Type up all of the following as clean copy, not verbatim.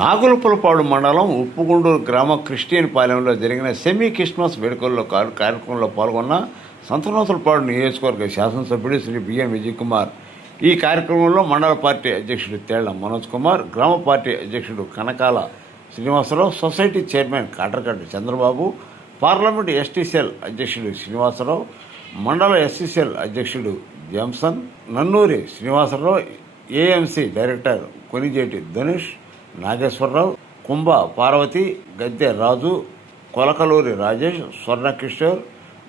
నాగులపులపాడు మండలం ఉప్పుగుండూరు గ్రామ క్రిస్టియన్ పాలెంలో జరిగిన సెమీ క్రిస్మస్ వేడుకల్లో కార్యక్రమంలో పాల్గొన్న సంతనోతులపాడు నియోజకవర్గ శాసనసభ్యుడు శ్రీ బిఎన్ విజయ్ కుమార్. ఈ కార్యక్రమంలో మండల పార్టీ అధ్యక్షుడు తేళ్ల మనోజ్ కుమార్, గ్రామ పార్టీ అధ్యక్షుడు Kanakala Srinivasarao, society chairman Kataragadda Chandrababu, parliament STCL అధ్యక్షుడు శ్రీనివాసరావు, మండల ఎస్సీసీఎల్ అధ్యక్షుడు Jamson, Nannuri Srinivasarao, AMC director Konijeti Dhanush, Nageswararao, Kumbha Parvathi, Gadde Raju, Kolakaluri Rajesh, Swarnakishore,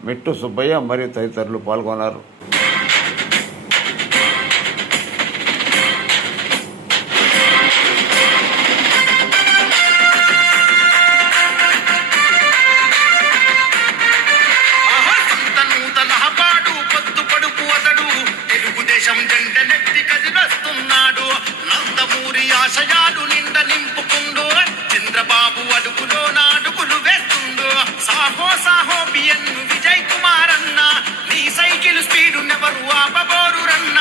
Mettu Subbaiah మరియు తదితరులు పాల్గొన్నారు. ఆశయాలు నిండ నింపుకుండు చంద్రబాబు అడుగులో నాడుగులు వేస్తుండు. సాహో సాహో బిఎన్ విజయ్ కుమార్ అన్న, నీ సైకిల్ స్పీడు నెవరు ఆపబోరు రన్న.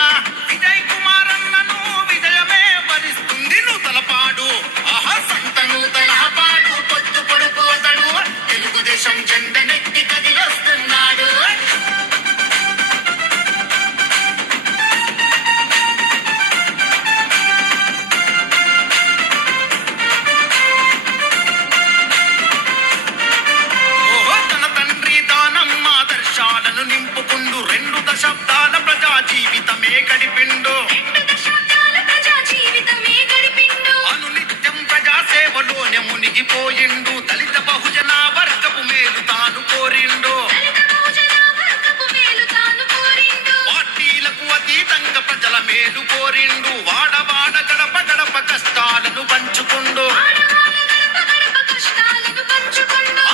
విజయ్ కుమార్ అన్నను విజయమే వరిస్తుంది నూతలపాడు. ఆహా సంత నూతలపాడు పొత్తు పొడుపు అతడు తెలుగుదేశం జెండనెత్తి కదిలొస్తున్నాడు. నింపుకుండు 2 దశాబ్దాల ప్రజా జీవితమే గడిపిండు. అనునిత్యం ప్రజా సేవలోనే మునిగిపోయిండు. దళిత బహుజన వర్గపు మేలు తాను కోరిండు. పార్టీలకు అతీతంగా ప్రజల మేలు కోరిండు. వాడవాడ గడప గడప కష్టాలను పంచుకుండు.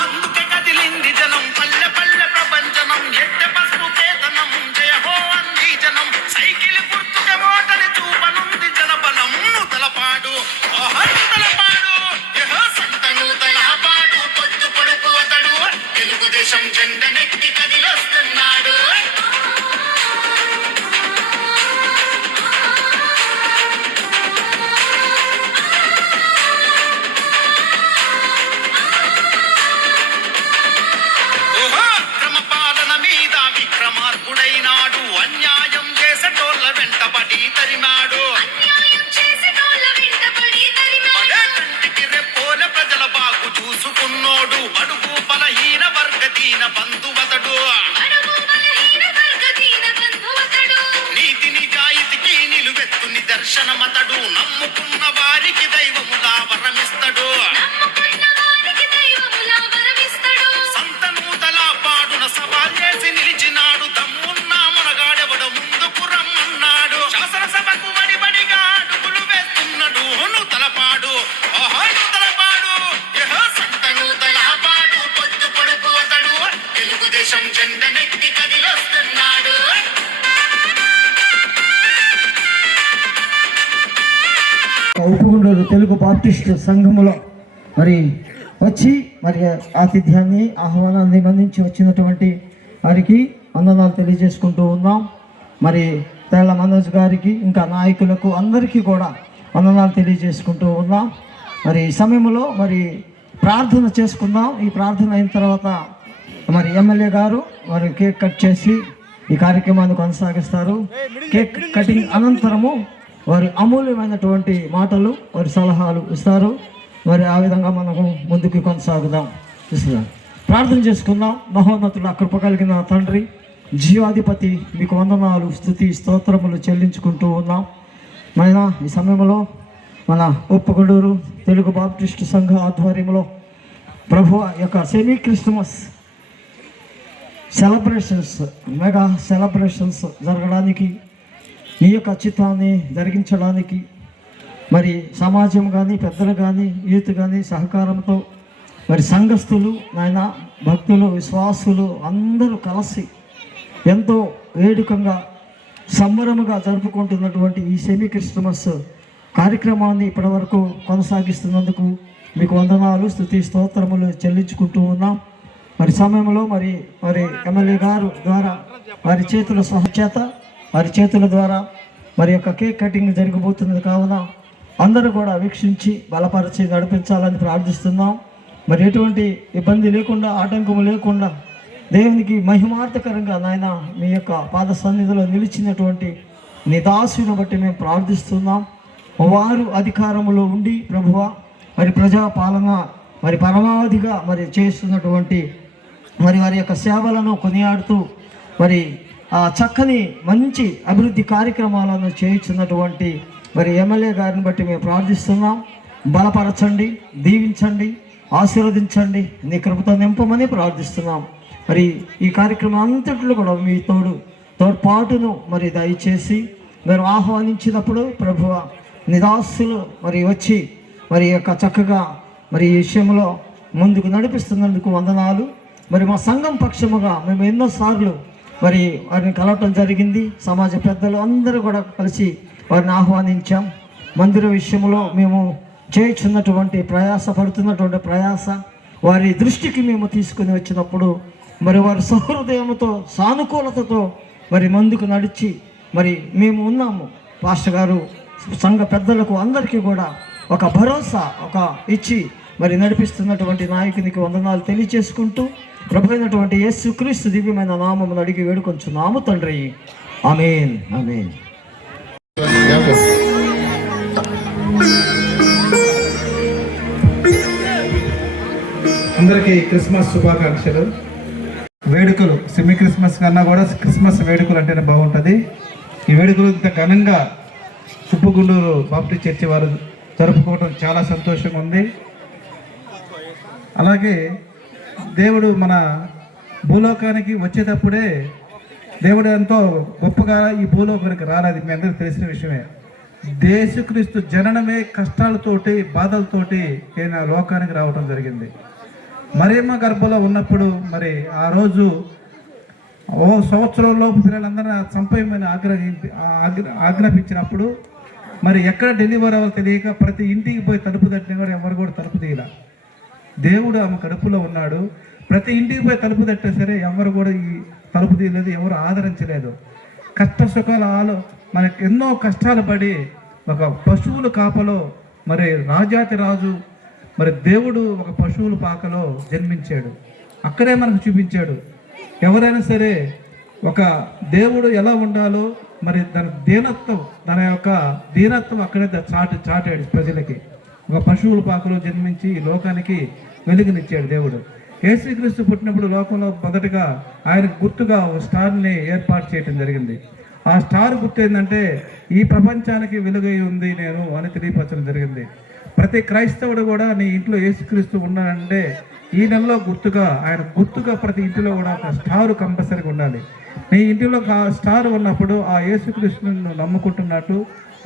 అందుకే కదిలింది జనం పల్లె పల్లె ప్రపంచనం. ఎట్టె పసుపు కేతనం జయ హో అంది జనం. సైకిల్ గుర్తుకే మోటని చూపనుంది జనబలం. నూతలపాడు ఆహా నూతలపాడు సంత నూతలపాడు పొత్తు పొడుపు అతడు తెలుగుదేశం జెండనెత్తి కదిలొస్తున్నాడు. విక్రమార్కుడైనాడు. అన్యాయం చేసేటోళ్ళ వెంటబడి తరిమాడు. కంటికి రెప్పోల ప్రజల బాగు చూసుకున్నోడు. బడుగు బలహీన వర్గ దీన బంధువతడు. నీతి నిజాయితీకి నిలువెత్తు నిదర్శనమతడు. నమ్ముకున్న వారికి దైవములా వరమిస్తడు. సంత నూతలపాడున సవాల్ చేసి నిలిచినాడు. దమ్మున్నా మనగాడెవడ ముందుకు రమ్మన్నాడు. శాసనసభకు వడిబడిగా అడుగులు వేస్తున్నాడు. నూతలపాడు ఆహా నూతలపాడు సంత నూతలపాడు పొత్తు పొడుపు అతడు తెలుగుదేశం జెండనెత్తి కదిలొస్తున్నాడు. ఉప్పుగుండూరు తెలుగు బాప్టిస్టు సంఘములో వచ్చి ఆతిథ్యాన్ని ఆహ్వానాన్ని అందించి వచ్చినటువంటి వారికి వందనాలు తెలియజేసుకుంటూ ఉన్నాం. తేళ్ల మనోజ్ గారికి ఇంకా నాయకులకు అందరికీ కూడా వందనాలు తెలియజేసుకుంటూ ఉన్నాం. ఈ సమయంలో ప్రార్థన చేసుకుందాం. ఈ ప్రార్థన అయిన తర్వాత ఎమ్మెల్యే గారు కేక్ కట్ చేసి ఈ కార్యక్రమాన్ని కొనసాగిస్తారు. కేక్ కటింగ్ అనంతరము వారి అమూల్యమైనటువంటి మాటలు సలహాలు ఇస్తారు. ఆ విధంగా మనము ముందుకు కొనసాగుదాం. ప్రార్థన చేసుకుందాం. మహోన్నతుడు కృప కలిగిన తండ్రి, జీవాధిపతి, మీకు వందనాలు, స్తుతి, స్తోత్రములు చెల్లించుకుంటూ ఉన్నాం. ఈ సమయంలో మన ఉప్పుగుండూరు తెలుగు బాప్టిస్టు సంఘ ఆధ్వర్యంలో ప్రభు యొక్క semi Christmas celebrations, mega celebrations జరగడానికి, ఈ యొక్క చిత్తాన్ని జరిగించడానికి సమాజం కానీ, పెద్దలు కానీ, యూత్ కానీ సహకారంతో సంఘస్థులు, భక్తులు, విశ్వాసులు అందరూ కలిసి ఎంతో వేడుకగా సంబరముగా జరుపుకుంటున్నటువంటి ఈ సెమీ క్రిస్మస్ కార్యక్రమాన్ని ఇప్పటి వరకు కొనసాగిస్తున్నందుకు మీకు వందనాలు, స్తుతి, స్తోత్రములు చెల్లించుకుంటూ ఉన్నాం. సమయంలో ఎమ్మెల్యే గారు ద్వారా వారి చేతుల ద్వారా యొక్క కేక్ కటింగ్ జరగబోతున్నది కావున అందరూ కూడా వీక్షించి బలపరిచి నడిపించాలని ప్రార్థిస్తున్నాం. మరి ఎటువంటి ఇబ్బంది లేకుండా, ఆటంకము లేకుండా దేవునికి మహిమార్థకరంగా నాయన మీ యొక్క పాద సన్నిధిలో నిలిచినటువంటి నీ దాసుని బట్టి మేము ప్రార్థిస్తున్నాం. వారు అధికారంలో ఉండి ప్రభువ మరి ప్రజాపాలన మరి పరమావధిగా మరి చేస్తున్నటువంటి మరి వారి యొక్క సేవలను కొనియాడుతూ మరి ఆ చక్కని మంచి అభివృద్ధి కార్యక్రమాలను చేయించున్నటువంటి మరి ఎమ్మెల్యే గారిని బట్టి మేము ప్రార్థిస్తున్నాం. బలపరచండి, దీవించండి, ఆశీర్వదించండి, నీ కృపతో నింపమని ప్రార్థిస్తున్నాం. మరి ఈ కార్యక్రమం అంతట్లో కూడా మీ తోడ్పాటును మరి దయచేసి మీరు ఆహ్వానించినప్పుడు ప్రభువ నిదాసులు మరి వచ్చి మరి యొక్క చక్కగా మరి ఈ విషయంలో ముందుకు నడిపిస్తున్నందుకు వందనాలు. మరి మా సంఘం పక్షముగా మేము ఎన్నోసార్లు మరి వారిని కలవటం జరిగింది. సమాజ పెద్దలు అందరూ కూడా కలిసి వారిని ఆహ్వానించాం. మందిర విషయంలో మేము చేయుచున్నటువంటి పడుతున్నటువంటి ప్రయాస వారి దృష్టికి మేము తీసుకుని వచ్చినప్పుడు మరి వారి సహృదయంతో సానుకూలతతో మరి ముందుకు నడిచి మరి మేము ఉన్నాము. పాస్టర్ గారు సంఘ పెద్దలకు అందరికీ కూడా ఒక భరోసా ఇచ్చి మరి నడిపిస్తున్నటువంటి నాయకునికి వందనాలు తెలియజేసుకుంటూ ప్రభు అయినటువంటి యేసుక్రీస్తు దివ్యమైన నామమును అడిగి వేడుకొంచున్నాము తండ్రి. ఆమేన్, ఆమేన్. అందరికీ క్రిస్మస్ శుభాకాంక్షలు. వేడుకలు సెమీ క్రిస్మస్ కన్నా కూడా క్రిస్మస్ వేడుకలు అంటేనే బాగుంటుంది. ఈ వేడుకలు ఇంత ఘనంగా సుబ్బగుండూరు బాప్టిస్ట్ చర్చి వారు జరుపుకోవడం చాలా సంతోషంగా ఉంది. అలాగే దేవుడు మన భూలోకానికి వచ్చేటప్పుడే దేవుడు ఎంతో గొప్పగా ఈ భూలోకానికి రాలేదు, మీ అందరికీ తెలిసిన విషయమే. యేసుక్రీస్తు జననమే కష్టాలతోటి బాధలతోటి ఈయన లోకానికి రావడం జరిగింది. మరియమ్మ గర్భంలో ఉన్నప్పుడు మరి ఆ రోజు సంవత్సరంలోపు పిల్లలందరూ చంపేయమని ఆజ్ఞాపించినప్పుడు మరి ఎక్కడ డెలివరీ అవ్వాలో తెలియక ప్రతి ఇంటికి పోయి తలుపు తట్టినా కూడా ఎవరు కూడా తలుపు తీయలా. దేవుడు ఆమె కడుపులో ఉన్నాడు. ప్రతి ఇంటికి పోయి తలుపు తట్టినా సరే ఎవరు కూడా ఈ తలుపు తీయలేదు, ఎవరు ఆదరించలేదు. కష్ట సుఖాలు మనకి ఎన్నో కష్టాలు పడి ఒక పశువుల కాపలో మరి రాజాతి రాజు మరి దేవుడు ఒక పశువుల పాకలో జన్మించాడు. అక్కడే మనకు చూపించాడు ఎవరైనా సరే ఒక దేవుడు ఎలా ఉండాలో మరి తన యొక్క దీనత్వం అక్కడే చాటాడు ప్రజలకి. ఒక పశువుల పాకలో జన్మించి ఈ లోకానికి వెలుగునిచ్చాడు దేవుడు. యేసుక్రీస్తు పుట్టినప్పుడు లోకంలో మొదటగా ఆయనకు గుర్తుగా ఒక స్టార్ని ఏర్పాటు చేయడం జరిగింది. ఆ స్టార్ గుర్తు ఏంటంటే ఈ ప్రపంచానికి వెలుగై ఉంది నేను అని తెలియపరచడం జరిగింది. ప్రతి క్రైస్తవుడు కూడా నీ ఇంట్లో యేసుక్రీస్తు ఉన్నాడంటే ఈ నెలలో ఆయన గుర్తుగా ప్రతి ఇంటిలో కూడా ఒక స్టార్ కంపల్సరీగా ఉండాలి. నీ ఇంటిలో స్టార్ ఉన్నప్పుడు ఆ యేసుక్రీస్తును నమ్ముకుంటున్నట్టు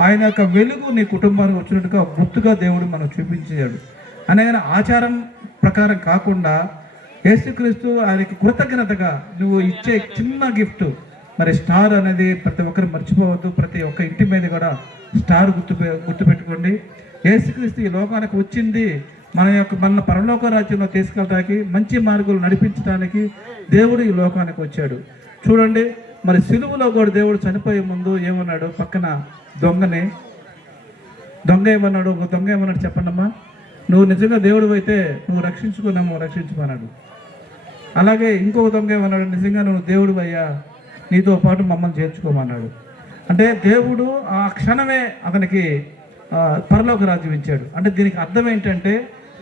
ఆయన యొక్క వెలుగు నీ కుటుంబానికి వచ్చినట్టుగా గుర్తుగా దేవుడు మనకు చూపించాడు. ఆయన ఆచారం ప్రకారం కాకుండా యేసుక్రీస్తు ఆయనకి కృతజ్ఞతగా నువ్వు ఇచ్చే చిన్న గిఫ్ట్ మరి స్టార్ అనేది ప్రతి ఒక్కరు మర్చిపోవద్దు. ప్రతి ఒక్క ఇంటి మీద కూడా స్టార్ గుర్తుపెట్టుకోండి. యేసుక్రీస్తు ఈ లోకానికి వచ్చింది మన పరలోక రాజ్యంలో తీసుకెళ్ళడానికి, మంచి మార్గాలు నడిపించడానికి దేవుడు ఈ లోకానికి వచ్చాడు. చూడండి మరి సిలువలో కూడా దేవుడు చనిపోయే ముందు ఏమన్నాడు, పక్కన దొంగ ఏమన్నాడు చెప్పండమ్మా, నువ్వు నిజంగా దేవుడు అయితే నువ్వు రక్షించుకున్నాము. అలాగే ఇంకొక దొంగ ఏమన్నాడు, నిజంగా నువ్వు దేవుడు అయ్యా నీతో పాటు మమ్మల్ని చేర్చుకోమన్నాడు. అంటే దేవుడు ఆ క్షణమే అతనికి పరలోక రాజ్యం ఇచ్చాడు. అంటే దీనికి అర్థం ఏంటంటే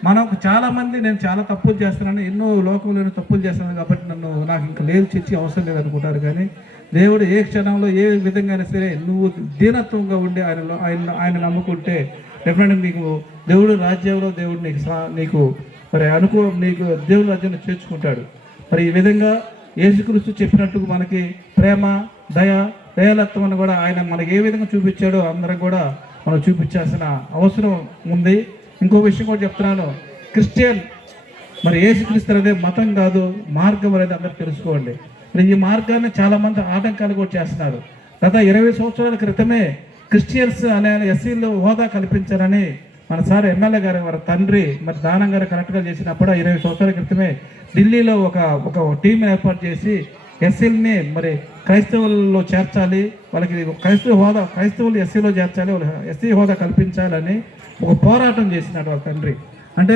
మనకు చాలామంది నేను చాలా తప్పులు చేస్తున్నాను, ఎన్నో లోకంలో తప్పులు చేస్తున్నాను కాబట్టి నాకు ఇంకా లేదు చర్చి అవసరం లేదు అనుకుంటారు. కానీ దేవుడు ఏ క్షణంలో ఏ విధంగా సరే నువ్వు దీనత్వంగా ఉండి ఆయన నమ్ముకుంటే డెఫినెట్గా నీకు దేవుడు రాజ్యంలో దేవుడు నీకు మరి నీకు దేవుడు రాజ్యాన్ని చేర్చుకుంటాడు. మరి ఈ విధంగా యేసుక్రీస్తు చెప్పినట్టు మనకి ప్రేమ దయాలత్వం అని కూడా ఆయన మనకి ఏ విధంగా చూపించాడో అందరం కూడా మనం చూపించాల్సిన అవసరం ఉంది. ఇంకో విషయం కూడా చెప్తున్నాను, క్రిస్టియన్ మరి యేసుక్రీస్తు అనేది మతం కాదు, మార్గం అనేది అందరూ తెలుసుకోండి. మరి ఈ మార్గాన్ని చాలామంది ఆటంకాలు కూడా చేస్తున్నారు. గత 20 సంవత్సరాల క్రితమే క్రిస్టియన్స్ అనే ఎస్సీలో హోదా కల్పించారని మన సార్ ఎమ్మెల్యే గారు వారి తండ్రి మరి దానం గారు కరెక్ట్గా చేసినప్పుడు 20 సంవత్సరాల క్రితమే ఢిల్లీలో ఒక టీం ఏర్పాటు చేసి ఎస్సీలని మరి క్రైస్తవుల్లో చేర్చాలి, వాళ్ళకి క్రైస్తవులు ఎస్సీలో చేర్చాలి, వాళ్ళ ఎస్సీ హోదా కల్పించాలని ఒక పోరాటం చేసినాడు వాళ్ళ తండ్రి. అంటే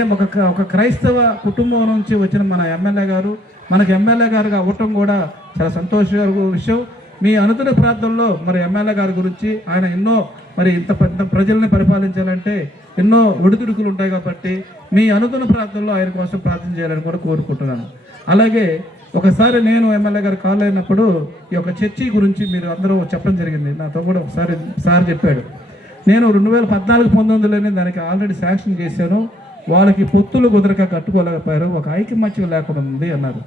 ఒక క్రైస్తవ కుటుంబం నుంచి వచ్చిన మన ఎమ్మెల్యే గారు మనకి ఎమ్మెల్యే గారుగా అవ్వటం కూడా చాలా సంతోషకర విషయం. మీ అనుదిన ప్రాంతంలో మరి ఎమ్మెల్యే గారి గురించి ఆయన ఎన్నో మరి ఇంత ప్రజల్ని పరిపాలించాలంటే ఎన్నో ఒడిదుడుకులు ఉంటాయి కాబట్టి మీ అనుదిన ప్రాంతంలో ఆయన కోసం ప్రార్థన చేయాలని కూడా కోరుకుంటున్నాను. అలాగే ఒకసారి నేను ఎమ్మెల్యే గారు కాల్ అయినప్పుడు ఈ యొక్క చర్చి గురించి మీరు అందరూ చెప్పడం జరిగింది. నాతో కూడా ఒకసారి సార్ చెప్పాడు. నేను 2014-19లోనే దానికి ఆల్రెడీ శాంక్షన్ చేశాను. వాళ్ళకి పొత్తులు కుదరక కట్టుకోలేకపోయారు, ఒక ఐకమత్యం లేకుండా ఉంది అన్నారు.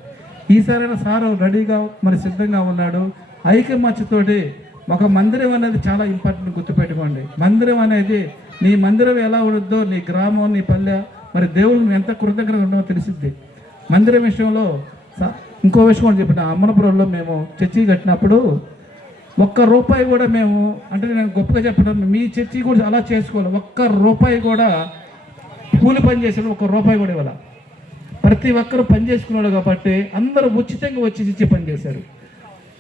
ఈసారైనా సార్ రెడీగా మరి సిద్ధంగా ఉన్నాడు. ఐకమత్యతోటి ఒక మందిరం అనేది చాలా ఇంపార్టెంట్, గుర్తుపెట్టుకోండి. మందిరం అనేది నీ మందిరం ఎలా ఉంటుందో నీ గ్రామం నీ పల్లె మరి దేవుడు ఎంత కృతజ్ఞత ఉండవో తెలిసిద్ది. మందిరం విషయంలో ఇంకో విషయం కూడా చెప్పిన, అమ్మనపురంలో మేము చర్చి కట్టినప్పుడు ₹1 కూడా మేము, అంటే నేను గొప్పగా చెప్పడం, మీ చర్చి కూడా అలా చేసుకోవాలి. ₹1 కూడా కూలి పని చేసాడు, ₹1 కూడా ఇవ్వాలి. ప్రతి ఒక్కరు పని చేసుకున్నాడు కాబట్టి అందరూ ఉచితంగా వచ్చి చర్చి పని చేశారు.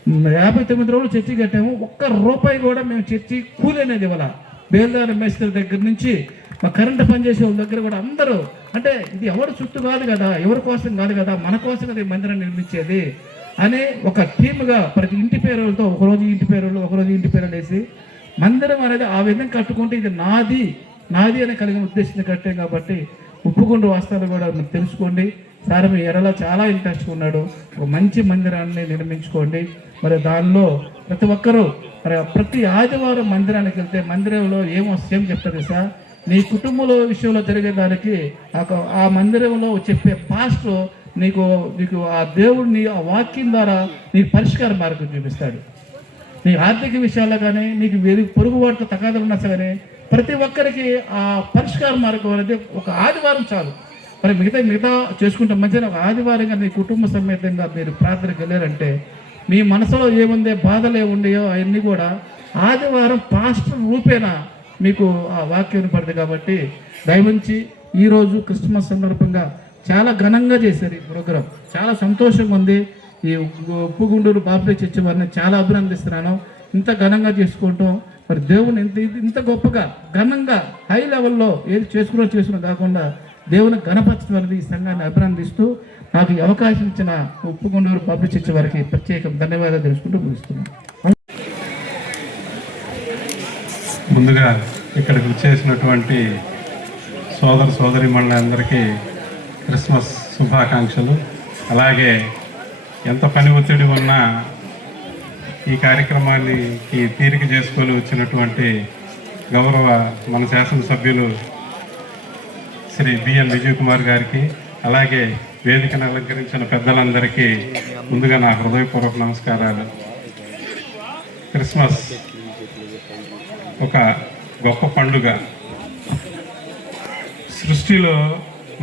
59 రోజులు చర్చి కట్టాము, ₹1 కూడా మేము చర్చి కూలి అనేది ఇవ్వాలి. బేల్దారి మేస్త్రి దగ్గర నుంచి మా కరెంటు పనిచేసే వాళ్ళ దగ్గర కూడా అందరూ, అంటే ఇది ఎవరు చుట్టూ కాదు కదా, ఎవరి కోసం కాదు కదా, మన కోసం కదా ఈ మందిరాన్ని నిర్మించేది అని ఒక టీముగా ప్రతి ఇంటి పేరులతో ఒకరోజు ఇంటి పేరులు ఒకరోజు ఇంటి పేరులు వేసి మందిరం అనేది ఆ విధంగా కట్టుకుంటే ఇది నాది అని కలిగిన ఉద్దేశంతో కట్టాం. కాబట్టి ఉప్పుగుండు వాస్తవాలు కూడా మీరు తెలుసుకోండి. సార్ మీ ఎడలా చాలా ఇంట్రెస్ట్గా ఉన్నాడు. ఒక మంచి మందిరాన్ని నిర్మించుకోండి. మరి దానిలో ప్రతి ఒక్కరూ మరి ప్రతి ఆదివారం మందిరానికి వెళ్తే మందిరంలో ఏం చెప్తారు సార్, నీ కుటుంబంలో విషయంలో జరిగేదానికి ఆ మందిరంలో చెప్పే పాస్టర్ నీకు ఆ దేవుడిని ఆ వాక్యం ద్వారా నీకు పరిష్కార మార్గం చూపిస్తాడు. నీ ఆర్థిక విషయాల్లో కానీ నీకు పొరుగు వాటితో తగాదాలు ఉన్నా సరే ప్రతి ఒక్కరికి ఆ పరిష్కార మార్గం అనేది ఒక ఆదివారం చాలు. మరి మిగతా చేసుకుంటే మంచిగా ఒక ఆదివారంగా నీ కుటుంబ సమేతంగా మీరు ప్రార్థనకి వెళ్ళారంటే మీ మనసులో ఏముందే బాధలు ఏముండయో అవన్నీ కూడా ఆదివారం పాస్టర్ రూపేణా మీకు ఆ వాక్యం పడుతుంది. కాబట్టి దయవుంచి ఈరోజు క్రిస్మస్ సందర్భంగా చాలా ఘనంగా చేశారు ఈ ప్రోగ్రాం. చాలా సంతోషంగా ఉంది. ఈ ఉప్పుగుండూరు బాప్టిస్ట్ చర్చి వారిని చాలా అభినందిస్తున్నాను. ఇంత ఘనంగా చేసుకుంటాం మరి దేవుని ఇంత గొప్పగా ఘనంగా హై లెవెల్లో ఏది చేసుకున్నా కాకుండా దేవుని ఘనపరచడం అనేది ఈ సంఘాన్ని అభినందిస్తూ నాకు ఈ అవకాశం ఇచ్చిన ఉప్పుగుండూరు బాప్టిస్ట్ చర్చి వారికి ప్రత్యేక ధన్యవాదాలు తెలుసుకుంటూ ముగిస్తున్నాను. ముందుగా ఇక్కడికి వచ్చేసినటువంటి సోదరిమణులందరికీ క్రిస్మస్ శుభాకాంక్షలు. అలాగే ఎంత పని ఒత్తిడి ఉన్నా ఈ కార్యక్రమానికి తీరిక చేసుకొని వచ్చినటువంటి గౌరవ మన శాసనసభ్యులు శ్రీ బిఎన్ విజయ్ కుమార్ గారికి, అలాగే వేదికను అలంకరించిన పెద్దలందరికీ ముందుగా నా హృదయపూర్వక నమస్కారాలు. క్రిస్మస్ ఒక గొప్ప పండుగ. సృష్టిలో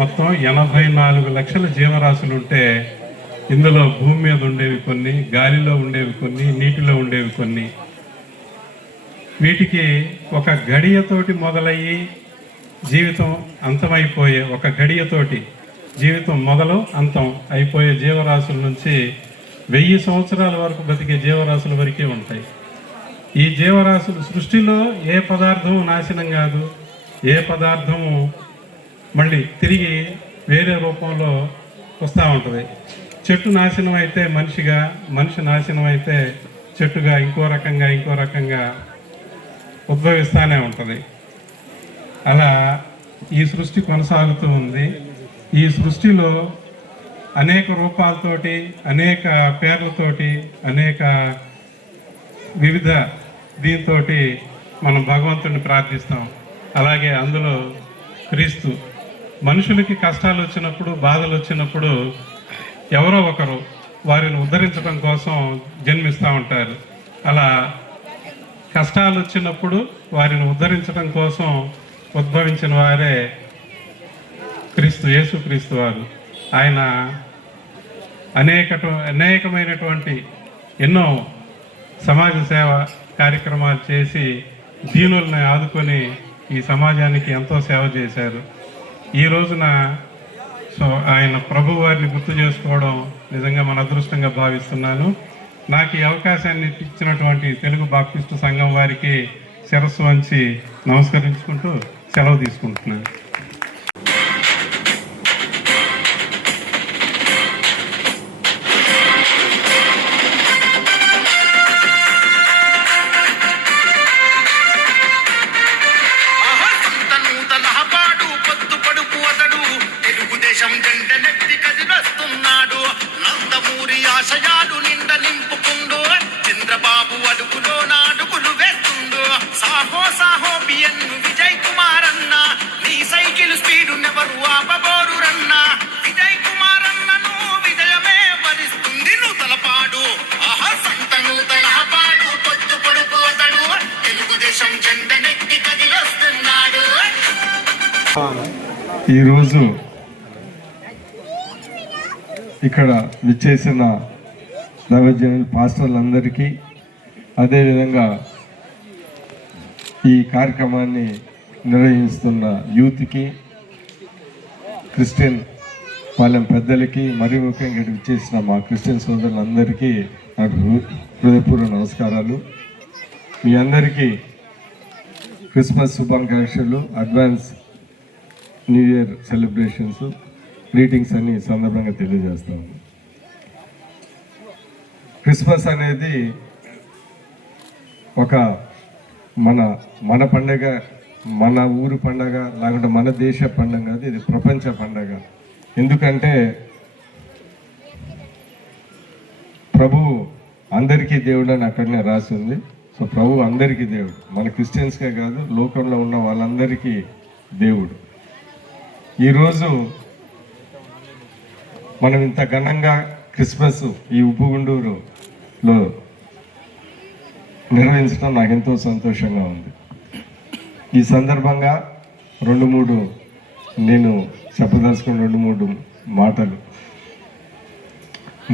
మొత్తం 84 లక్షల జీవరాశులు ఉంటే ఇందులో భూమి మీద ఉండేవి కొన్ని, గాలిలో ఉండేవి కొన్ని, నీటిలో ఉండేవి కొన్ని. వీటికి ఒక గడియతోటి మొదలయ్యి జీవితం అంతమైపోయే, ఒక గడియతోటి జీవితం మొదలు అంతం అయిపోయే జీవరాశుల నుంచి 1000 సంవత్సరాల వరకు బతికే జీవరాశుల వరకే ఉంటాయి. ఈ జీవరాశులు సృష్టిలో ఏ పదార్థము నాశనం కాదు, ఏ పదార్థము మళ్ళీ తిరిగి వేరే రూపంలో వస్తూ ఉంటుంది. చెట్టు నాశనం అయితే మనిషిగా, మనిషి నాశనం అయితే చెట్టుగా ఇంకో రకంగా ఉద్భవిస్తూనే ఉంటుంది. అలా ఈ సృష్టి కొనసాగుతూ ఉంది. ఈ సృష్టిలో అనేక రూపాలతోటి, అనేక పేర్లతోటి, అనేక వివిధ దీంతో మనం భగవంతుడిని ప్రార్థిస్తాం. అలాగే అందులో క్రీస్తు మనుషులకి కష్టాలు వచ్చినప్పుడు, బాధలు వచ్చినప్పుడు ఎవరో ఒకరు వారిని ఉద్ధరించడం కోసం జన్మిస్తూ ఉంటారు. అలా కష్టాలు వచ్చినప్పుడు వారిని ఉద్ధరించడం కోసం ఉద్భవించిన వారే యేసుక్రీస్తు వారు. ఆయన అనేకమైనటువంటి ఎన్నో సమాజ సేవ కార్యక్రమాలు చేసి దీనుల్ని ఆదుకొని ఈ సమాజానికి ఎంతో సేవ చేశారు. ఈ రోజున ఆయన ప్రభు వారిని గుర్తు చేసుకోవడం నిజంగా మన అదృష్టంగా భావిస్తున్నాను. నాకు ఈ అవకాశాన్ని ఇచ్చినటువంటి తెలుగు బాప్టిస్టు సంఘం వారికి శిరస్సు వంచి నమస్కరించుకుంటూ సెలవు తీసుకుంటున్నాను. నూతనపాడు పొద్దు పడుపు అతడు తెలుగుదేశం జెండ నెత్తి కదిలొస్తున్నాడు. నందమూరి ఆశయాలు నిండ నింపుకుండు, చంద్రబాబు అడుగులో నాడుగులు వేస్తుండు. సాహో సాహో బిఎన్ను విజయ్ కుమార్ అన్న, నీ సైకిల్ స్పీడు నెవరు ఆపబోరు రన్న. విజయ్ కుమార్ అన్నను విజయమే వరిస్తుంది నూతలపాడు. ఆహా సంత నూతనపాడు పొద్దు పడుపు అతడు తెలుగుదేశం జెండ నెత్తి కదిలొస్తున్నాడు. ఈరోజు ఇక్కడ విచ్చేసిన దైవజనులు పాస్టర్లందరికీ, అదేవిధంగా ఈ కార్యక్రమాన్ని నిర్వహిస్తున్న యూత్కి, క్రిస్టియన్ పాలెం పెద్దలకి, మరీ ముఖ్యంగా ఇక్కడ విచ్చేసిన మా క్రిస్టియన్ సోదరులందరికీ నాకు హృదయపూర్వక నమస్కారాలు. మీ అందరికీ క్రిస్మస్ శుభాకాంక్షలు, advance new year celebrations, greetings అని ఈ సందర్భంగా తెలియజేస్తాము. క్రిస్మస్ అనేది ఒక మన పండగ, మన ఊరు పండగ, లేకుంటే మన దేశ పండగ కాదు, ఇది ప్రపంచ పండగ. ఎందుకంటే ప్రభువు అందరికీ దేవుడు అని అక్కడనే రాసింది. సో ప్రభు అందరికీ దేవుడు, మన క్రిస్టియన్స్కే కాదు, లోకంలో ఉన్న వాళ్ళందరికీ దేవుడు. ఈరోజు మనం ఇంత ఘనంగా క్రిస్మస్ ఈ ఉప్పుగుండూరులో నిర్వహించడం నాకు ఎంతో సంతోషంగా ఉంది. ఈ సందర్భంగా నేను చెప్పదలుచుకున్న 2-3 మాటలు.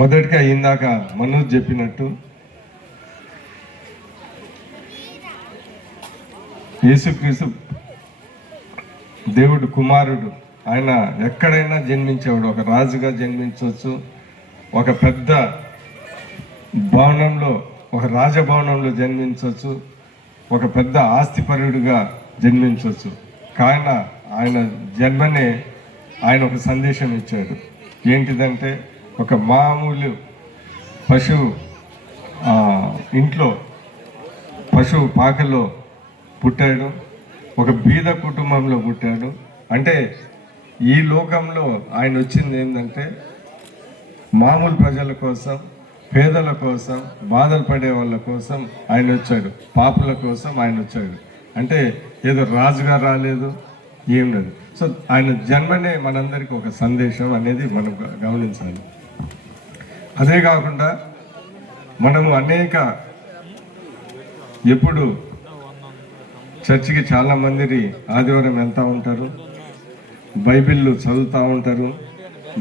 మొదటిగా ఇందాక మనోజ్ చెప్పినట్టు, యేసుక్రీస్తు దేవుడు కుమారుడు. ఆయన ఎక్కడైనా జన్మించేవాడు. ఒక రాజుగా జన్మించవచ్చు, ఒక పెద్ద భవనంలో, ఒక రాజభవనంలో జన్మించవచ్చు, ఒక పెద్ద ఆస్తిపరుడుగా జన్మించవచ్చు. కానీ ఆయన జన్మనే ఆయన ఒక సందేశం ఇచ్చాడు. ఏంటిదంటే, ఒక మామూలు ఇంట్లో పశువు పాకలో పుట్టాడు, ఒక బీద కుటుంబంలో పుట్టాడు. అంటే ఈ లోకంలో ఆయన వచ్చింది ఏంటంటే, మామూలు ప్రజల కోసం, పేదల కోసం, బాధలు పడే వాళ్ళ కోసం ఆయన వచ్చాడు, పాపుల కోసం ఆయన వచ్చాడు. అంటే ఏదో రాజుగా రాలేదు, ఏం లేదు. సో ఆయన జన్మనే మనందరికీ ఒక సందేశం అనేది మనం గమనించాలి. అదే కాకుండా మనము ఎప్పుడు చర్చికి చాలామంది ఆదివారం వెళ్తూ ఉంటారు, బైబిల్ చదువుతూ ఉంటారు.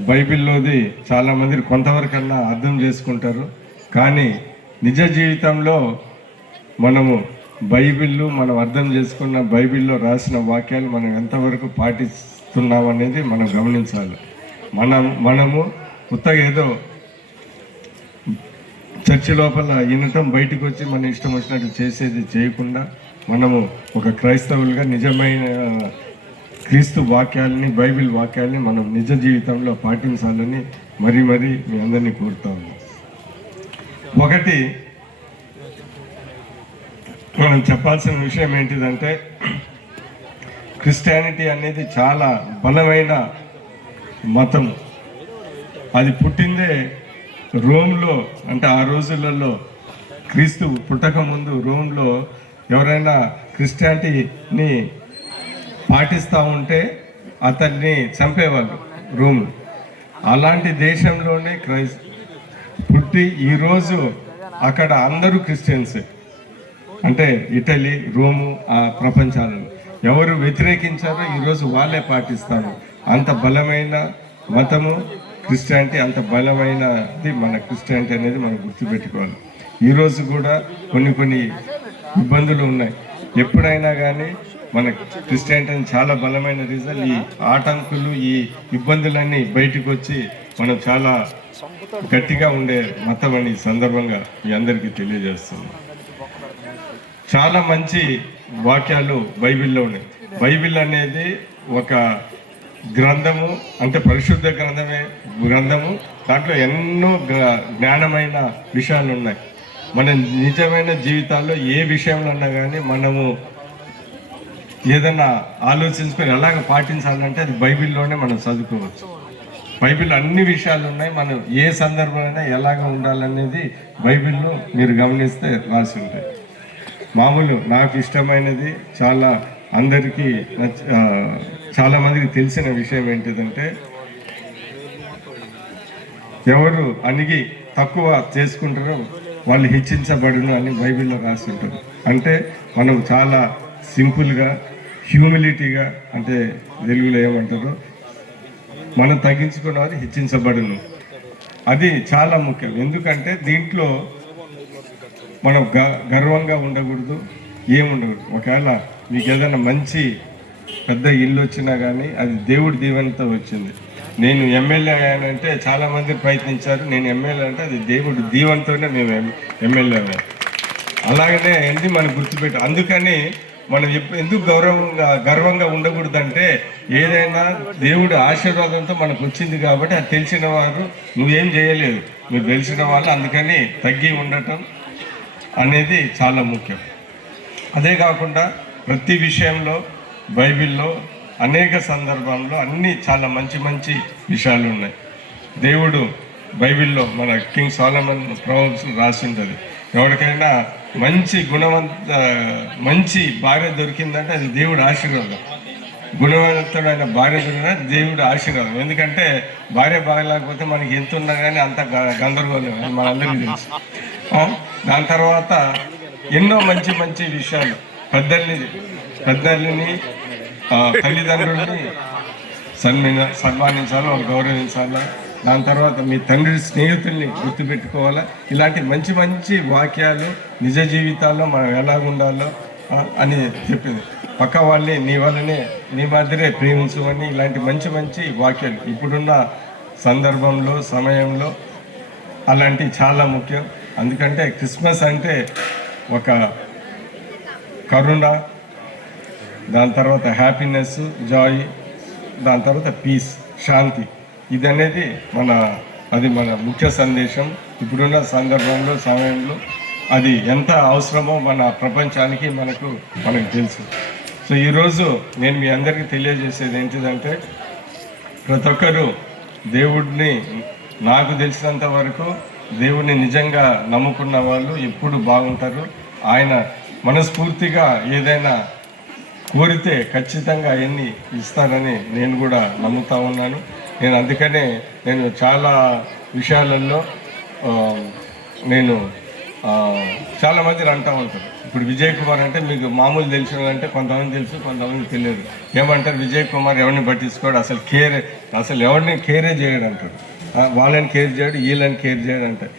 బైబిల్లోది చాలామంది కొంతవరకన్నా అర్థం చేసుకుంటారు. కానీ నిజ జీవితంలో మనము మనం అర్థం చేసుకున్న బైబిల్లో రాసిన వాక్యాలు మనం ఎంతవరకు పాటిస్తున్నామనేది మనం గమనించాలి. మనము ఉత్తగా ఏదో చర్చి లోపల వినటం, బయటకు వచ్చి మన ఇష్టం వచ్చినట్టు చేసేది చేయకుండా, మనము ఒక క్రైస్తవులుగా నిజమైన క్రీస్తు వాక్యాలని, బైబిల్ వాక్యాలని మనం నిజ జీవితంలో పాటించాలని మరీ మీ అందరినీ కోరుతాము. ఒకటి మనం చెప్పాల్సిన విషయం ఏంటిదంటే, క్రిస్టియానిటీ అనేది చాలా బలమైన మతం. అది పుట్టిందే రోమ్లో. అంటే ఆ రోజులలో క్రీస్తు పుట్టక ముందు రోమ్లో ఎవరైనా క్రిస్టియానిటీని పాటిస్తూ ఉంటే అతన్ని చంపేవాళ్ళు రోమ్. అలాంటి దేశంలోనే పుట్టి ఈరోజు అక్కడ అందరూ క్రిస్టియన్సే. అంటే ఇటలీ, రోము, ఆ ప్రపంచాలలో ఎవరు వ్యతిరేకించారో ఈరోజు వాళ్ళే పాటిస్తారు. అంత బలమైన మతము క్రిస్టియానిటీ, అంత బలమైనది మన క్రిస్టియానిటీ అనేది మనం గుర్తుపెట్టుకోవాలి. ఈరోజు కూడా కొన్ని ఇబ్బందులు ఉన్నాయి. ఎప్పుడైనా కానీ మన క్రిస్టియానిటీ చాలా బలమైన రీజన్. ఈ ఆటంకులు, ఈ ఇబ్బందులన్నీ బయటకు వచ్చి మనం చాలా గట్టిగా ఉండే మతం అని ఈ సందర్భంగా మీ అందరికీ తెలియజేస్తుంది. చాలా మంచి వాక్యాలు బైబిల్లో ఉన్నాయి. బైబిల్ అనేది ఒక గ్రంథము, అంటే పరిశుద్ధ గ్రంథము. దాంట్లో ఎన్నో జ్ఞానమైన విషయాలు ఉన్నాయి. మన నిజమైన జీవితాల్లో ఏ విషయంలో ఉన్నా కానీ మనము ఏదైనా ఆలోచించుకొని ఎలాగ పాటించాలంటే అది బైబిల్లోనే మనం చదువుకోవచ్చు. బైబిల్ అన్ని విషయాలు ఉన్నాయి. మనం ఏ సందర్భమైనా ఎలాగ ఉండాలనేది బైబిల్లో మీరు గమనిస్తే రాసి ఉంటాయి. మామూలు నాకు ఇష్టమైనది, చాలా అందరికీ చాలా మందికి తెలిసిన విషయం ఏంటిదంటే, ఎవరు అణిగి తక్కువ చేసుకుంటారో వాళ్ళు హెచ్చించబడును అని బైబిల్లో రాసి ఉంటారు. అంటే మనం చాలా సింపుల్గా, హ్యూమిలిటీగా, అంటే తెలుగులో ఏమంటారు, మనం తగ్గించుకున్న వారు హెచ్చించబడును. అది చాలా ముఖ్యం. ఎందుకంటే దీంట్లో మనం గర్వంగా ఉండకూడదు, ఏముండకూడదు. ఒకవేళ మీకు ఏదైనా మంచి పెద్ద ఇల్లు వచ్చినా కానీ అది దేవుడి దీవెనతో వచ్చింది. నేను ఎమ్మెల్యే అయ్యానంటే చాలామంది ప్రయత్నించారు, నేను ఎమ్మెల్యే అంటే అది దేవుడి దీవెనతోనే మేము ఎమ్మెల్యే అయ్యాం. అలాగనే ఎందుకు మనం గుర్తుపెట్టాం. అందుకని మనం ఎందుకు గర్వంగా ఉండకూడదంటే, ఏదైనా దేవుడి ఆశీర్వాదంతో మనకు వచ్చింది కాబట్టి అది తెలిసిన వారు నువ్వేం చేయలేదు, నువ్వు తెలిసిన వాళ్ళు, అందుకని తగ్గి ఉండటం అనేది చాలా ముఖ్యం. అదే కాకుండా ప్రతి విషయంలో బైబిల్లో అనేక సందర్భాల్లో అన్నీ చాలా మంచి మంచి విషయాలు ఉన్నాయి. దేవుడు బైబిల్లో మన కింగ్ సోలమన్ ప్రొవర్బ్స్ రాసి ఉంటుంది, ఎవరికైనా మంచి భార్య దొరికిందంటే అది దేవుడి ఆశీర్వాదం. గుణవంతుడైన భార్య దొరికిన దేవుడి ఆశీర్వాదం. ఎందుకంటే భార్య బాగలేకపోతే మనకి ఎంత ఉన్నా కానీ అంత గందరగోళం మనందరికీ తెలుసు. దాని తర్వాత ఎన్నో మంచి మంచి విషయాలు, పెద్దల్ని తల్లిదండ్రుల్ని సన్మానించాలి, వాళ్ళు గౌరవించాలా. దాని తర్వాత మీ తండ్రి స్నేహితుల్ని గుర్తుపెట్టుకోవాలా. ఇలాంటి మంచి మంచి వాక్యాలు నిజ జీవితాల్లో మనం ఎలా ఉండాలో అని చెప్పింది. పక్క వాళ్ళని నీ వల్లనే నీ మాదిరే ప్రేమించమని, ఇలాంటి మంచి మంచి వాక్యాలు ఇప్పుడున్న సందర్భంలో సమయంలో అలాంటివి చాలా ముఖ్యం. అందుకంటే క్రిస్మస్ అంటే ఒక కరుణ, దాని తర్వాత హ్యాపీనెస్, జాయ్, దాని తర్వాత పీస్, శాంతి. ఇది అనేది మన ముఖ్య సందేశం. ఇప్పుడున్న సందర్భంలో సమయంలో అది ఎంత అవసరమో మన ప్రపంచానికి మనకు తెలుసు. సో ఈరోజు నేను మీ అందరికీ తెలియజేసేది ఏంటిదంటే, ప్రతి ఒక్కరూ దేవుడిని, నాకు తెలిసినంత వరకు దేవుడిని నిజంగా నమ్ముకున్న వాళ్ళు ఎప్పుడు బాగుంటారు. ఆయన మనస్ఫూర్తిగా ఏదైనా కోరితే ఖచ్చితంగా అవన్నీ ఇస్తారని నేను కూడా నమ్ముతా ఉన్నాను. అందుకనే నేను చాలా విషయాలలో నేను చాలామంది అంటూ ఉంటారు. ఇప్పుడు విజయ్ కుమార్ అంటే మీకు మామూలు తెలిసినంటే కొంతమంది తెలుసు, కొంతమంది తెలియదు. ఏమంటారు, విజయ్ కుమార్ ఎవరిని పట్టించుకోడు, అసలు ఎవరిని కేరే చేయడు అంటారు. వాళ్ళని కేర్ చేయడు, వీళ్ళని కేర్ చేయడు అంటారు.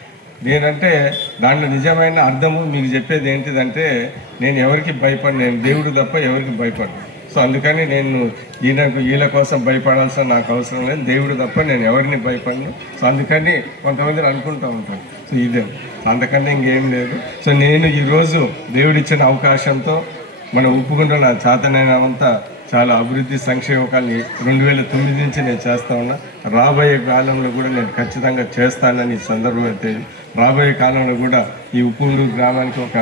నేనంటే దాంట్లో నిజమైన అర్థము మీకు చెప్పేది ఏంటిదంటే, నేను ఎవరికి భయపడను, నేను దేవుడు తప్ప ఎవరికి భయపడను. సో అందుకని నేను వీళ్ళ కోసం భయపడాల్సిన నాకు అవసరం లేదు, దేవుడు తప్ప నేను ఎవరిని భయపడను. సో అందుకని కొంతమంది అనుకుంటూ ఉంటాను. సో ఇదే, అంతకన్నా ఇంకేం లేదు. సో నేను ఈరోజు దేవుడిచ్చిన అవకాశంతో మన ఉప్పుగుంట నా చేతనైనంతా చాలా అభివృద్ధి సంక్షేమకాన్ని 2009 నుంచి నేను చేస్తా ఉన్నా. రాబోయే కాలంలో కూడా నేను ఖచ్చితంగా చేస్తానని ఈ సందర్భంగా రాబోయే కాలంలో కూడా ఈ ఉప్పుగుంటూరు గ్రామానికి ఒక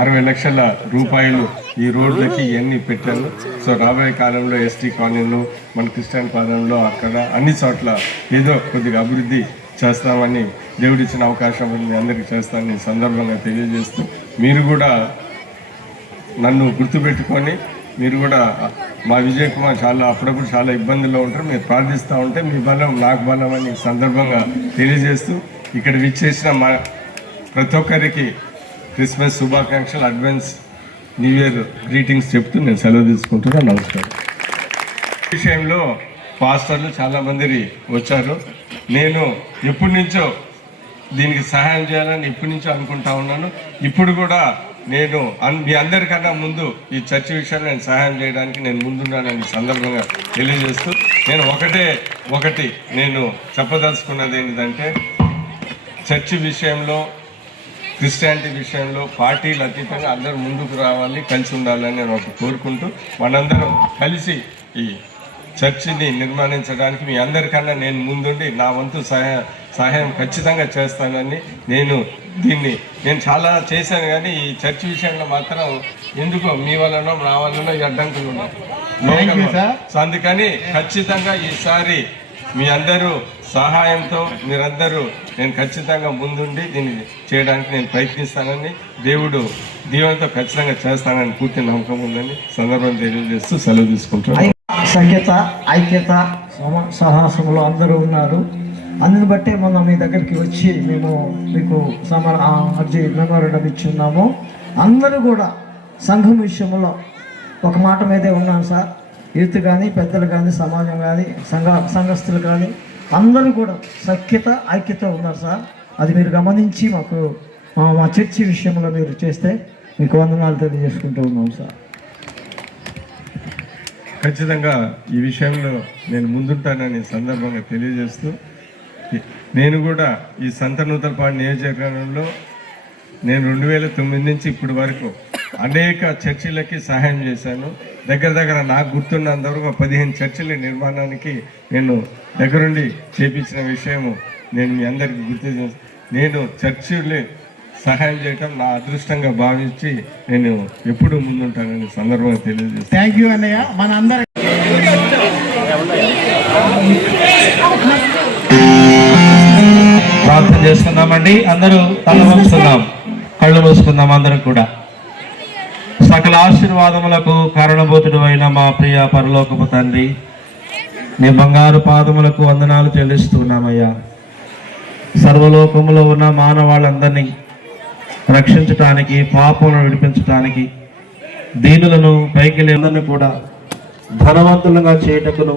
60 లక్షల రూపాయలు ఈ రోడ్లకి ఇవన్నీ పెట్టాను. సో రాబోయే కాలంలో ఎస్టీ కాలనీలో, మన క్రిస్టియన్ పాలనలో, అక్కడ అన్ని చోట్ల ఏదో కొద్దిగా అభివృద్ధి చేస్తామని దేవుడిచ్చిన అవకాశం మీ అందరికీ చేస్తానని ఈ సందర్భంగా తెలియజేస్తూ, మీరు కూడా నన్ను గుర్తుపెట్టుకొని మీరు కూడా మా విజయ్ కుమార్ అప్పుడప్పుడు చాలా ఇబ్బందుల్లో ఉంటారు, మీరు ప్రార్థిస్తూ ఉంటే మీ బలం నాకు బలం అని సందర్భంగా తెలియజేస్తూ, ఇక్కడ విచ్చేసిన మా ప్రతి ఒక్కరికి క్రిస్మస్ శుభాకాంక్షలు, అడ్వాన్స్ న్యూ ఇయర్ గ్రీటింగ్స్ చెప్తూ నేను సెలవు తీసుకుంటున్నాను. నమస్కారం. విషయంలో పాస్టర్లు చాలామంది వచ్చారు. నేను ఎప్పటి నుంచో దీనికి సహాయం చేయాలని ఎప్పటి నుంచో అనుకుంటా ఉన్నాను. ఇప్పుడు కూడా నేను మీ అందరికన్నా ముందు ఈ చర్చ్ విషయంలో నేను సహాయం చేయడానికి నేను ముందున్నానని సందర్భంగా తెలియజేస్తూ నేను ఒకటి నేను చెప్పదలుచుకున్నది ఏంటంటే చర్చ్ విషయంలో క్రిస్టియానిటీ విషయంలో పార్టీలు అతీతంగా అందరూ ముందుకు రావాలి, కలిసి ఉండాలని నేను ఒకటి కోరుకుంటూ మనందరం కలిసి ఈ చర్చిని నిర్మాణించడానికి మీ అందరికన్నా నేను ముందుండి నా వంతు సహాయం ఖచ్చితంగా చేస్తానని నేను చాలా చేశాను. కానీ ఈ చర్చ్ విషయంలో మాత్రం ఎందుకో మీ వల్లనో నా వల్లనో ఈ అడ్డంకులు ఉన్నాయి. సో అందుకని ఖచ్చితంగా ఈసారి మీ అందరూ సహాయంతో మీరందరూ నేను ఖచ్చితంగా ముందుండి దీన్ని చేయడానికి నేను ప్రయత్నిస్తానని దేవుడు దీవెనతో ఖచ్చితంగా చేస్తానని పూర్తి నమ్మకం ఉందని సందర్భం తెలియజేస్తూ సెలవు తీసుకుంటాను. ఐక్యత సాహసంలో అందరూ ఉన్నారు. అందుని బట్టే మొన్న మీ దగ్గరికి వచ్చి మేము మీకు అర్జీ మెమోరండం ఇచ్చి ఉన్నాము. అందరూ కూడా సంఘం విషయంలో ఒక మాట మీదే ఉన్నాను సార్. యూత్ కానీ, పెద్దలు కానీ, సమాజం కానీ, సంఘస్థులు కానీ అందరూ కూడా ఐక్యత ఉన్నారు సార్. అది మీరు గమనించి మాకు మా చర్చి విషయంలో మీరు చేస్తే మీకు వందనాలు తెలియజేసుకుంటూ ఉన్నాం సార్. ఖచ్చితంగా ఈ విషయంలో నేను ముందుంటానని సందర్భంగా తెలియజేస్తూ నేను కూడా ఈ సంతనూతలపాడు నియోజకవర్గంలో నేను 2009 నుంచి ఇప్పటి వరకు అనేక చర్చిలకి సహాయం చేశాను. దగ్గర నాకు గుర్తున్నంత వరకు 15 చర్చిల నిర్మాణానికి నేను దగ్గరుండి చేపించిన విషయము నేను మీ అందరికీ గుర్తు చేస్తాను. నేను చర్చిలు సహాయం చేయటం నా అదృష్టంగా భావించి నేను ఎప్పుడు ముందుంటానని సందర్భంగా తెలియజేస్తాను. థ్యాంక్ యూ అన్నయ్య. మన అందరి ప్రార్థన చేసుకుందామండి. అందరూ తల వంచుకుందాం, కళ్ళు మూసుకుందాం. అందరం కూడా సకల ఆశీర్వాదములకు కారణభూతుడు అయిన మా ప్రియ పరలోకపు తండ్రి, నీ బంగారు పాదములకు వందనాలు చెల్లిస్తున్నామయ్యా. సర్వలోకములో ఉన్న మానవాళ్ళందరినీ రక్షించటానికి, పాపములను విడిపించటానికి, దీనులను పైకి లేదని కూడా ధనవంతులుగా చేయటకును,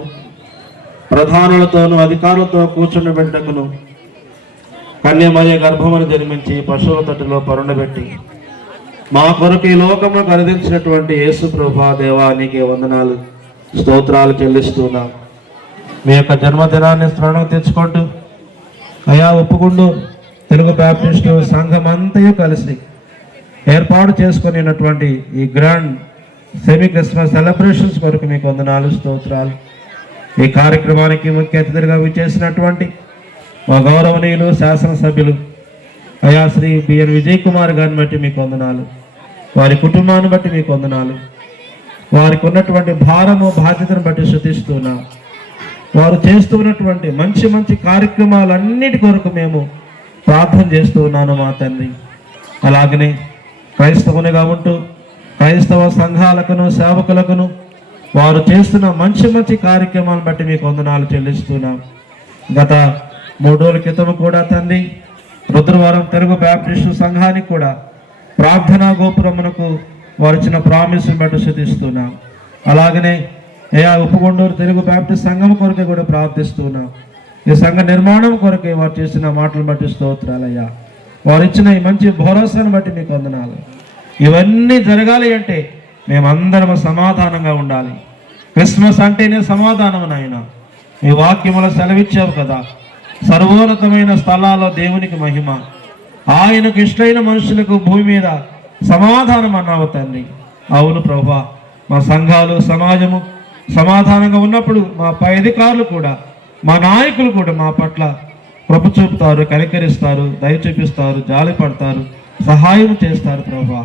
ప్రధానులతోనూ అధికారులతో కూర్చుని పెట్టకును, కన్యమయ గర్భమును జన్మించి పశువుల తట్టులో పరుండబెట్టి మా కొరకు ఈ లోకమును ఖరీదించినటువంటి యేసు ప్రభువా దేవా, నీకే వందనాలు స్తోత్రాలు చెల్లిస్తున్నాం. మీ యొక్క జన్మదినాన్ని స్మరణకు తెచ్చుకుంటూ అయా ఒప్పుకుంటూ తెలుగు బ్యాప్టిస్టు సంఘం అంతయు కలిసి ఏర్పాటు చేసుకునేటువంటి ఈ గ్రాండ్ సెమీ క్రిస్మస్ సెలబ్రేషన్స్ కొరకు మీకు వందనాలు స్తోత్రాలు. ఈ కార్యక్రమానికి ముఖ్య అతిథిగా విచ్చేసినటువంటి మా గౌరవనీయులు శాసనసభ్యులు అయా శ్రీ బిఎన్ విజయ్ కుమార్ గారిని బట్టి మీకు వందనాలు, వారి కుటుంబాన్ని బట్టి మీకు వందనాలు, వారికి ఉన్నటువంటి భారము బాధ్యతను బట్టి శృతిస్తున్నాం. వారు చేస్తున్నటువంటి మంచి కార్యక్రమాలన్నిటి కొరకు మేము ప్రార్థన చేస్తూ ఉన్నాను మా తండ్రి. అలాగనే క్రైస్తవునిగా ఉంటూ క్రైస్తవ సంఘాలకును సేవకులకును వారు చేస్తున్న మంచి కార్యక్రమాలను బట్టి మీకు వందనాలు చెల్లిస్తున్నాం. గత 3 రోజుల క్రితం కూడా తండ్రి రుద్రవరం తెలుగు బ్యాప్టిస్టు సంఘానికి కూడా ప్రార్థనా గోపురమునకు వారు ఇచ్చిన ప్రామిస్ని బట్టి శుద్ధిస్తున్నాం. అలాగనే ఉప్పుగొండూరు తెలుగు బ్యాప్టిస్ట్ సంఘం కొరకే కూడా ప్రార్థిస్తున్నాం. ఈ సంఘ నిర్మాణం కొరకే వారు చేసిన మాటలను బట్టి స్తోత్రాలయ్యా. వారు ఇచ్చిన ఈ మంచి భరోసాను బట్టి మీకు వందనాలు. ఇవన్నీ జరగాలి అంటే మేమందరం సమాధానంగా ఉండాలి. క్రిస్మస్ అంటేనే సమాధానం నాయన. మీ వాక్యములో సెలవిచ్చావు కదా, సర్వోన్నతమైన స్థలాల్లో దేవునికి మహిమ, ఆయనకు ఇష్టమైన మనుషులకు భూమి మీద సమాధానం అన్నావు తండ్రి. అవును ప్రభువా, మా సంఘాలు సమాజము సమాధానంగా ఉన్నప్పుడు మా పై అధికారులు కూడా, మా నాయకులు కూడా మా పట్ల కృప చూపుతారు, కనికరిస్తారు, దయ చూపిస్తారు, జాలి పడతారు, సహాయం చేస్తారు. ప్రభువా,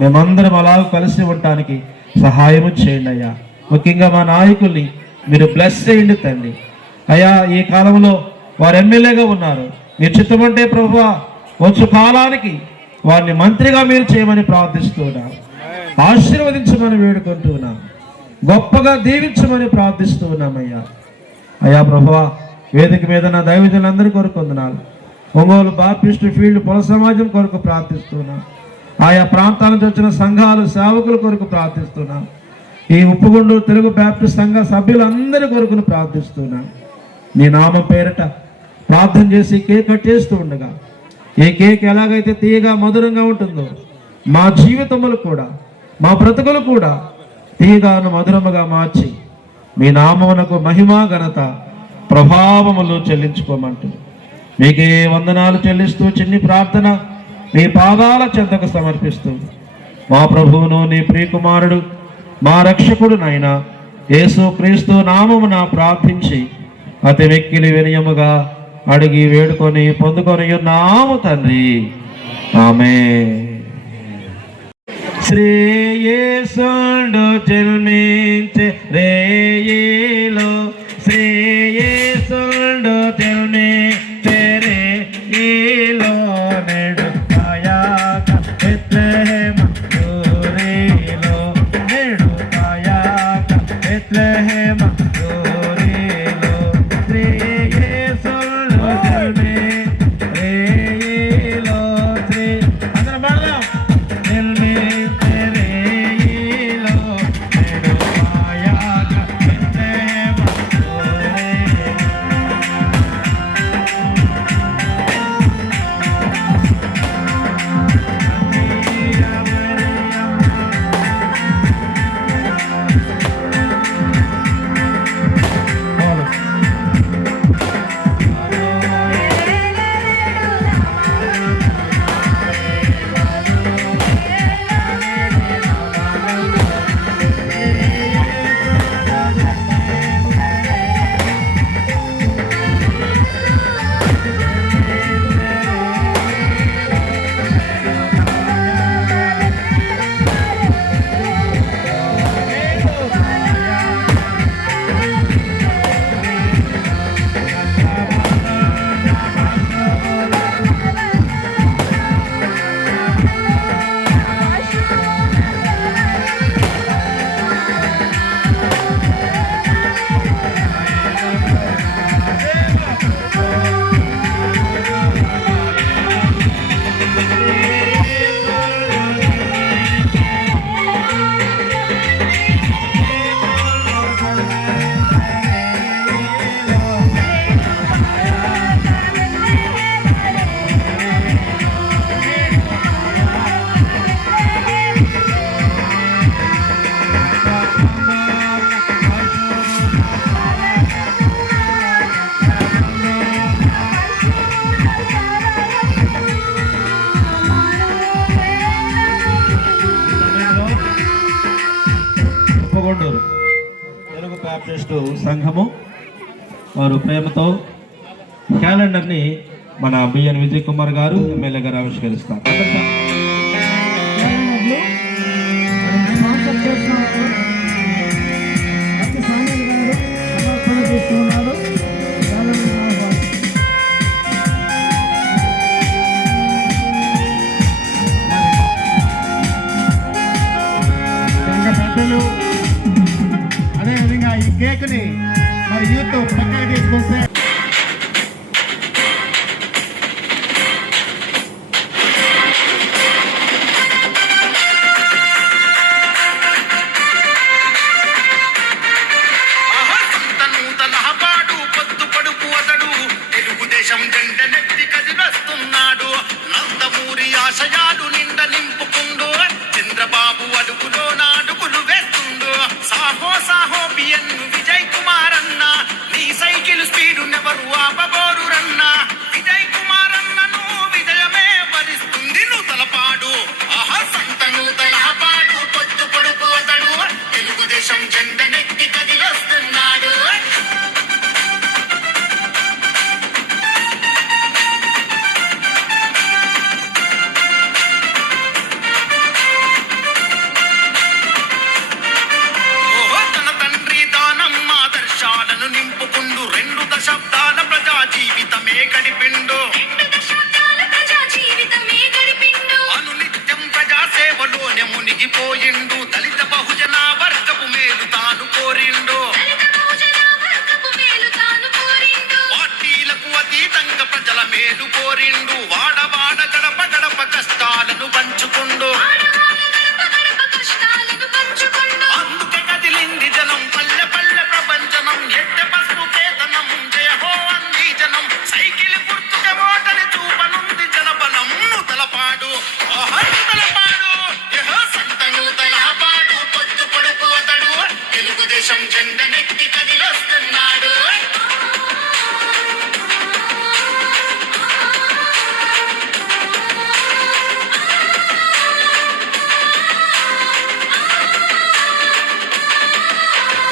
మేమందరం అలాగ కలిసి ఉండటానికి సహాయం చేయండి అయ్యా. ముఖ్యంగా మా నాయకుల్ని మీరు బ్లెస్ చేయండి తండ్రి. అయ్యా, ఈ కాలంలో వారు ఎమ్మెల్యేగా ఉన్నారు. మీరు చిత్తమంటే ప్రభువా వచ్చు కాలానికి వారిని మంత్రిగా మీరు చేయమని ప్రార్థిస్తున్నాం. ఆశీర్వదించమని వేడుకుంటున్నాం. గొప్పగా దీవించమని ప్రార్థిస్తూ ఉన్నామయ్యా. అయ్యా ప్రభువా, వేదిక మీద నా దైవజనులందరి కొరకు వందనాలు. ఒంగోలు బాప్టిస్టు ఫీల్డ్ పొల సమాజం కొరకు ప్రార్థిస్తున్నాం. ఆయా ప్రాంతాల నుంచి వచ్చిన సంఘాలు సేవకుల కొరకు ప్రార్థిస్తున్నాం. ఈ ఉప్పుగొండూరు తెలుగు బ్యాప్టిస్ట్ సంఘ సభ్యులందరి కొరకును ప్రార్థిస్తున్నాం. నీ నామం పేరట ప్రార్థన చేసి కేక్ కట్ చేస్తూ ఉండగా, ఈ కేక్ ఎలాగైతే తీయగా మధురంగా ఉంటుందో మా జీవితములు కూడా, మా బ్రతుకులు కూడా తీగాను మధురముగా మార్చి మీ నామమునకు మహిమ ఘనత ప్రభావములు చెల్లించుకోమంటూ మీకే వందనాలు చెల్లిస్తూ చిన్ని ప్రార్థన మీ పాదాల చెంతకు సమర్పిస్తూ మా ప్రభువును నీ ప్రియకుమారుడు మా రక్షకుడు నాయన యేసు క్రీస్తు నామమున ప్రార్థించి అతి వెక్కిలి వినయముగా అడిగి వేడుకొని పొందుకొని ఉన్నాము తండ్రి, ఆమేన్. శ్రేయసుండు జన్మించే రేయిలో, శ్రేయసుండు జన్మించే రేయిలో, నేడు కాయాక బెత్లెహేమ ఊరిలో, నేడు కాయాక బెత్లెహేమ ఊరిలో, శ్రేయసుండు జన్మించే రేయిలో, అందరం పాడదాం. ఉప్పగొండూరు తెలుగు బ్యాప్టిస్టు సంఘము వారు ప్రేమతో క్యాలెండర్ని మన బిఎన్ విజయ్ కుమార్ గారు ఎమ్మెల్యే గారు ఆవిష్కరిస్తారు. స్పాన్సర్ చేసిన భక్తి సాంగల్ గారు సమర్పణ చేస్తున్నారు. పెద్దలు అదేవిధంగా ఈ కేక్ని మరి యూత్ పక్కన తీసుకొస్తే జెండనెత్తి కదిలొస్తున్నాడు, నందమూరి ఆశయాలు నిండ నింపుకుండు, చంద్రబాబు అడుగులో నాడుగులు వేస్తుండు. సాహో సాహో బిఎన్ విజయ్ కుమార్ అన్న, నీ సైకిల్ స్పీడు నెవరు ఆపబోరు రన్న. విజయ్ కుమార్ అన్నను విజయమే వరిస్తుంది నూతలపాడు. ఆహా సంత నూతలపాడు పొత్తు పొడుపు అతడు, తెలుగుదేశం జెండనెత్తి కదిలొస్తున్నాడు. నింపుకుండు 2 దశాబ్దాల ప్రజా జీవితమే గడిపిండు. అనునిత్యం ప్రజా సేవలోనే మునిగిపోయిండు. దళిత బహుజన వర్గపు మేలు తాను కోరిండు. పార్టీలకు అతీతంగా ప్రజల మేలు కోరిండు. వాడవాడ గడప గడప కష్టాలను పంచుకుండు. అందుకే కదిలింది జనం, పల్లె పల్లె ప్రపంచనం, ఎట్టె పసుపు కేతనం, జయ హో అంది జనం. సైకిల్ గుర్తుకే ఓటని చూపనుంది జనబలం. నూతలపాడు, ఆహా నూతలపాడు. గద్దెనెక్కి కదిలొస్తున్నాడు.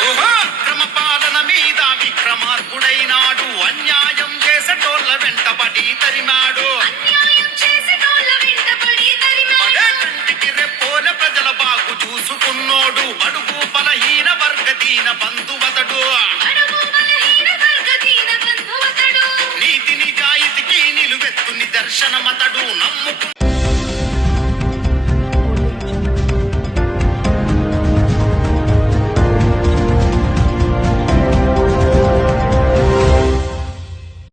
ఓహో, క్రమ పాలన మీద విక్రమార్కుడైనాడు. అన్యాయం చేసేటోళ్ళ వెంటబడి తరిమాడు. పడే కంటికి రెప్పోల ప్రజల బాగు చూసుకున్నోడు. అడుగు బలహీన వర్గ దీన బంధువతడు. నీతి నిజాయితీకి నిలువెత్తు నిదర్శనమతడు. నమ్ముకు